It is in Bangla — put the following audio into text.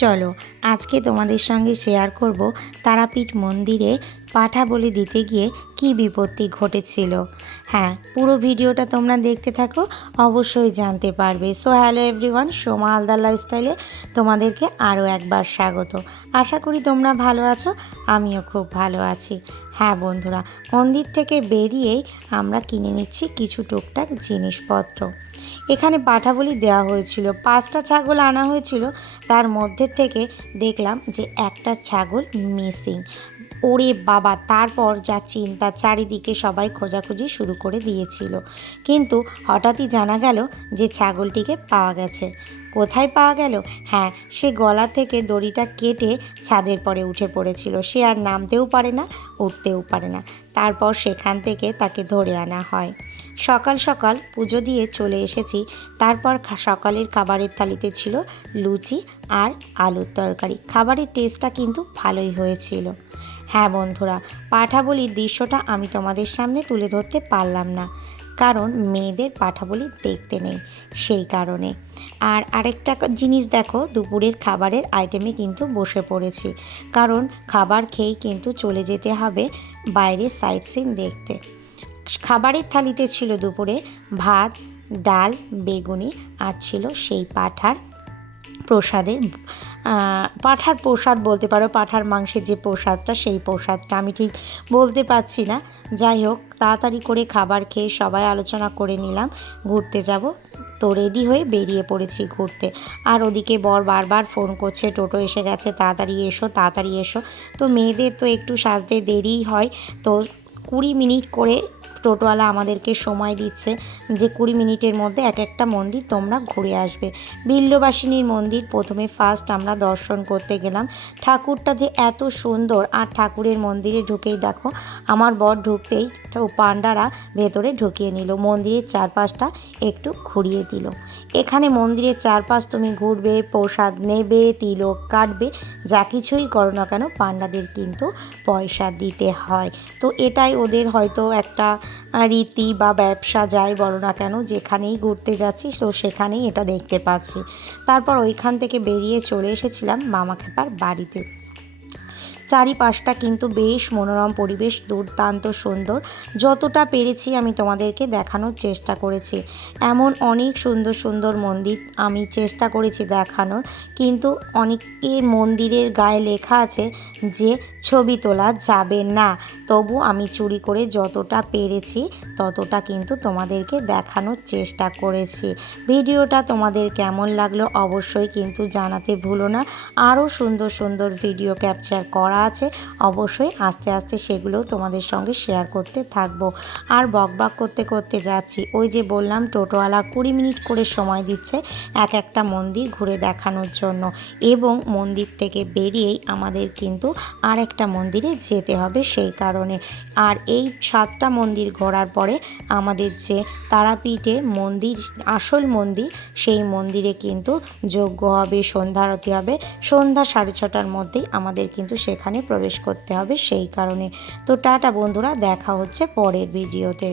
চলো আজকে তোমাদের সঙ্গে শেয়ার করব তারাপীঠ মন্দিরে পাঠা বলি দিতে গিয়ে কি বিপত্তি ঘটেছিল। হ্যাঁ, পুরো ভিডিওটা তোমরা দেখতে থাকো, অবশ্যই জানতে পারবে। So hello everyone, Soma Haldar লাইফস্টাইলে তোমাদেরকে আরও একবার স্বাগত। আশা করি তোমরা ভালো আছো, আমিও খুব ভালো আছি। হ্যাঁ বন্ধুরা, মন্দির থেকে বেরিয়েই আমরা কিনে নিচ্ছি কিছু টুকটাক জিনিসপত্র। এখানে পাঠা বলি দেওয়া হয়েছিল, 5টা ছাগল আনা হয়েছিল, তার মধ্যে থেকে দেখলাম যে একটা ছাগল মিসিং। ওরে বাবা, তারপর যা চিন্তা, চারিদিকে সবাই খোঁজাখুঁজি শুরু করে দিয়েছিল, কিন্তু হঠাৎই জানা গেল যে ছাগলটিকে পাওয়া গেছে। কোথায় পাওয়া গেল? হ্যাঁ, সে গলা থেকে দড়িটা কেটে ছাদের পরে উঠে পড়েছিল। সে আর নামতেও পারে না, উঠতেও পারে না। তারপর সেখান থেকে তাকে ধরে আনা হয়। সকাল সকাল পুজো দিয়ে চলে এসেছি। তারপর সকালের খাবারের থালিতে ছিল লুচি আর আলুর তরকারি। খাবারের টেস্টটা কিন্তু ভালোই হয়েছিল। হ্যাঁ বন্ধুরা, পাঠা বলির দৃশ্যটা আমি তোমাদের সামনে তুলে ধরতে পারলাম না, কারণ মেয়েদের পাঠা বলি দেখতে নেই, সেই কারণে। আর আরেকটা জিনিস দেখো, দুপুরের খাবারের আইটেমে কিন্তু বসে পড়েছি, কারণ খাবার খেয়েই কিন্তু চলে যেতে হবে বাইরের সাইট সিন দেখতে। খাবারের থালিতে ছিল দুপুরে ভাত, ডাল, বেগুনি, আর ছিল সেই পাঠার প্রসাদ বলতে পারো, পাঠার মাংসের যে প্রসাদটা, সেই প্রসাদটা আমি ঠিক বলতে পারছি না। যাই হোক, তাড়াতাড়ি করে খাবার খেয়ে সবাই আলোচনা করে নিলাম ঘুরতে যাব। তো রেডি হয়ে বেরিয়ে পড়েছি ঘুরতে। আর ওদিকে বর বারবার ফোন করছে, টোটো এসে গেছে, তাড়াতাড়ি এসো তাড়াতাড়ি এসো। তো মেয়েদের তো একটু সাজতে দেরিই হয়, তো 20 মিনিট করে টোটোওয়ালা আমাদেরকে সময় দিচ্ছে যে 20 মিনিটের মধ্যে এক একটা মন্দির তোমরা ঘুরে আসবে। বিল্ববাসিনীর মন্দির প্রথমে ফার্স্ট আমরা দর্শন করতে গেলাম। ঠাকুরটা যে এত সুন্দর, আর ঠাকুরের মন্দিরে ঢুকেই দেখো আমার বর ঢুকতেই পান্ডারা ভেতরে ঢুকিয়ে নিল, মন্দিরের চারপাশটা একটু ঘুরিয়ে দিল। এখানে মন্দিরের চারপাশ তুমি ঘুরবে, প্রসাদ নেবে, তিলক কাটবে, যা কিছুই করো না কেন পান্ডাদের কিন্তু পয়সা দিতে হয়। তো এটাই ওদের হয়তো একটা রীতি বা ব্যবসা, যাই বলো না কেন, যেখানেই ঘুরতে যাচ্ছি তো সেখানেই এটা দেখতে পাচ্ছি। তারপর ওইখান থেকে বেরিয়ে চলে এসেছিলাম মামা খেপার বাড়িতে। চারিপাশটা কিন্তু বেশ মনোরম পরিবেশ, দুর্দান্ত সুন্দর। যতটা পেরেছি আমি তোমাদেরকে দেখানোর চেষ্টা করেছি। এমন অনেক সুন্দর সুন্দর মন্দির আমি চেষ্টা করেছি দেখানোর, কিন্তু অনেকের মন্দিরের গায়ে লেখা আছে যে ছবি তোলা যাবে না। তবু আমি চুরি করে যতটা পেরেছি ততটা কিন্তু তোমাদেরকে দেখানোর চেষ্টা করেছি। ভিডিওটা তোমাদের কেমন লাগলো অবশ্যই কিন্তু জানাতে ভুলো না। আরও সুন্দর সুন্দর ভিডিও ক্যাপচার করা আছে, অবশ্যই আস্তে আস্তে সেগুলো তোমাদের সঙ্গে শেয়ার করতে থাকবো। আর বকবক করতে করতে যাচ্ছি, ওই যে বললাম টোটোওয়ালা 20 মিনিট করে সময় দিচ্ছে এক একটা মন্দির ঘুরে দেখানোর জন্য, এবং মন্দির থেকে বেরিয়েই আমাদের কিন্তু আর একটা মন্দিরে যেতে হবে সেই কারণে। আর এই 7টা মন্দির ঘোরার পরে আমাদের যে তারাপীঠে মন্দির, আসল মন্দির, সেই মন্দিরে কিন্তু যজ্ঞ হবে, সন্ধ্যা আরতি হবে। সন্ধ্যা 6:30টার মধ্যেই আমাদের কিন্তু সেখানে প্রবেশ করতে হবে সেই কারণে। তো টাটা বন্ধুরা, দেখা হচ্ছে পরের ভিডিওতে।